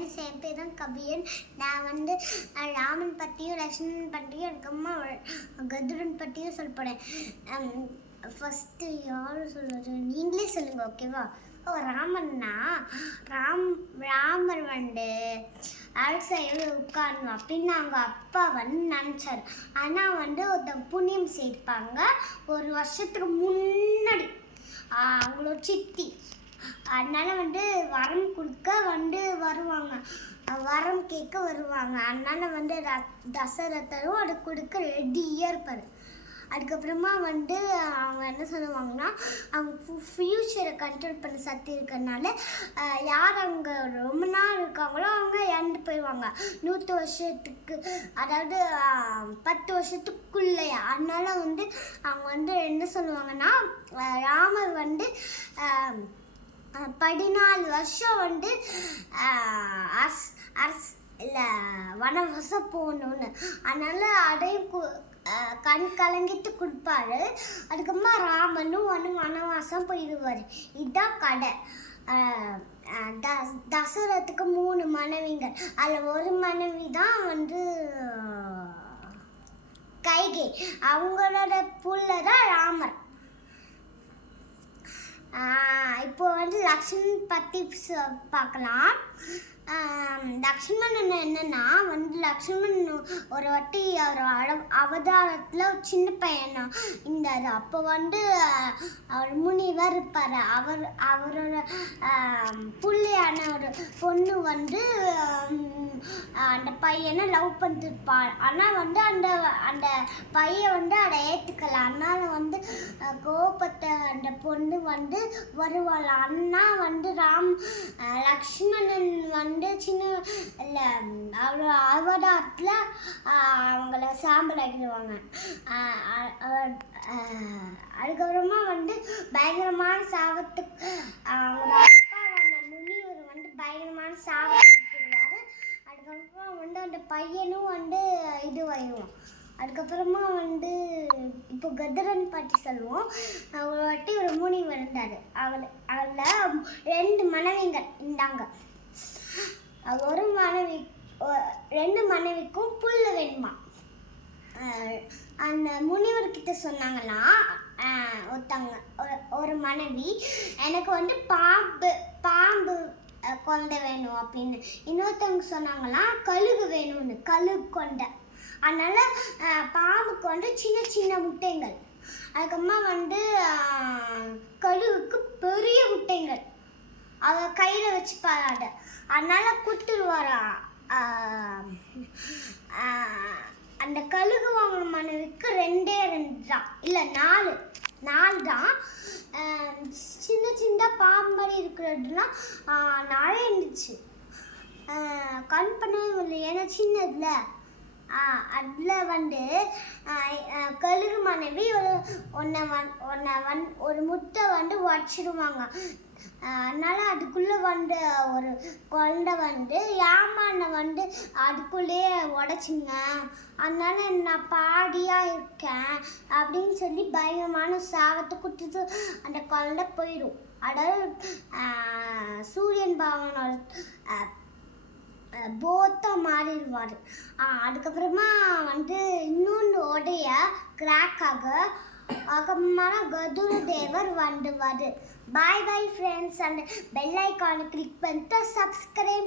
Friends, என் பேர் தான் கபியன். நான் வந்து ராமன் பற்றியும் லக்ஷ்மணன் பற்றியும் அதுக்கம்மா கதுரன் பற்றியும் சொல்ல போகிறேன். ஃபஸ்ட்டு யார் சொல்லுறது? நீங்களே சொல்லுங்கள், ஓகேவா? ராமன்னா ராமர் வந்து அரசையில் உட்காரணும் அப்படின்னு அவங்க அப்பா வந்து நினச்சாரு. ஆனால் வந்து ஒருத்தங்க புண்ணியம் சேர்ப்பாங்க. ஒரு வருஷத்துக்கு முன்னாடி அவங்களோட சித்தி, அதனால வந்து வரம் கொடுக்க வந்து வருவாங்க, வரம் கேட்க வருவாங்க. அதனால வந்து தசரதரும் அது கொடுக்க ரெடியாக இருப்பார். அதுக்கப்புறமா வந்து அவங்க என்ன சொல்லுவாங்கன்னா, அவங்க ஃப்யூச்சரை கண்ட்ரோல் பண்ண சக்தி இருக்கிறதுனால யார் அங்கே ரொம்ப நாள் இருக்காங்களோ அவங்க இறந்து போயிடுவாங்க. 100 வருஷத்துக்கு, அதாவது 10 வருஷத்துக்குள்ளேயா. அதனால வந்து அவங்க வந்து என்ன சொல்லுவாங்கன்னா, ராமர் வந்து 14 வருஷம் வந்து இல்லை வனவாசம் போகணுன்னு. அதனால அதையும் கண் கலங்கிட்டு கொடுப்பாரு. அதுக்கப்புறமா ராமனும் வந்து வனவாசம் போயிடுவார். இதுதான் கதை. தசரத்துக்கு 3 மனைவிங்க. அதில் ஒரு மனைவி தான் வந்து கைகை. அவங்களோட புள்ள தான் ராமர். இப்போ வந்து லக்ஷ்மணன் பற்றி பார்க்கலாம். லக்ஷ்மணன் என்னன்னா வந்து லக்ஷ்மணன் ஒரு வாட்டி அவர் அவதாரத்தில் சின்ன பையனா இருந்தார். அப்போ வந்து அவர் முனிவர் இருப்பார். அவரோட புள்ளையான ஒரு பொண்ணு வந்து அந்த பையனை லவ் பண்ணிருப்பாள். ஆனால் வந்து அந்த பையன் வந்து அதை ஏற்றுக்கலாம். அதனால் வந்து கோபப்பட்ட அந்த பொண்ணு வந்து வருவாள். அண்ணா வந்து லக்ஷ்மணன் வந்து சின்ன இல்லை அவ்வளோ அவதாரத்தில் அவங்கள சாம்பல் ஆக்கிடுவாங்க. அதுக்கப்புறமா வந்து பயங்கரமான சாபத்துக்கு அவங்க அப்பா முனிவர் வந்து பயங்கரமான சாபத்துக்குவார். அதுக்கப்புறமா வந்து அந்த பையனும் வந்து இதுவாயிடுவான். அதுக்கப்புறமா வந்து இப்போ கதரன் பற்றி சொல்லுவோம். ஒரு வாட்டி ஒரு முனிவர் இருந்தார். அதில் 2 மனைவிங்க இருந்தாங்க. ஒரு மனைவி 2 மனைவிக்கும் புல்ல வேணுமா. அந்த முனிவர்கிட்ட சொன்னாங்கன்னா, ஒருத்தவங்க ஒரு மனைவி எனக்கு வந்து பாம்பு கொண்டை வேணும் அப்படின்னு. இன்னொருத்தவங்க சொன்னாங்கன்னா கழுகு வேணும்னு, கழுகு கொண்டை. அதனால பாம்புக்கு வந்து சின்ன சின்ன முட்டைங்கள். அதுக்கப்புறமா வந்து கழுகுக்கு பெரிய முட்டைங்கள். அதை கையில் வச்சு பாராட. அதனால கொடுத்துருவாரா. அந்த கழுகு வாங்கின மனைவிக்கு 2 தான், இல்லை 4 தான். சின்ன சின்ன பாம்படி இருக்கிறதுலாம் நிறைய இருந்துச்சு. கண் பண்ணவும் இல்லை, ஏன்னா சின்னதுல. அதில் வந்து கழுகு மனைவி ஒரு முட்டை வந்து உடச்சிடுவாங்க. அதனால் அதுக்குள்ளே வந்து ஒரு குழந்தை வந்து யாமான வந்து அதுக்குள்ளேயே உடச்சிங்க, அதனால நான் பாடியாக இருக்கேன் அப்படின்னு சொல்லி பயங்கரமான சாபத்தை கொடுத்துட்டு அந்த குழந்தை போயிடும். அதாவது சூரியன் பகவானோட போத்தா மாறிடுவார். அதுக்கப்புறமா வந்து இன்னொன்று உடைய கிராக்காக அகமான கதுர தேவர் வந்துவார். பாய் பாய் ஃப்ரெண்ட்ஸ். அந்த பெல் ஐக்கானை கிளிக் பண்ணிட்டு சப்ஸ்கிரைப்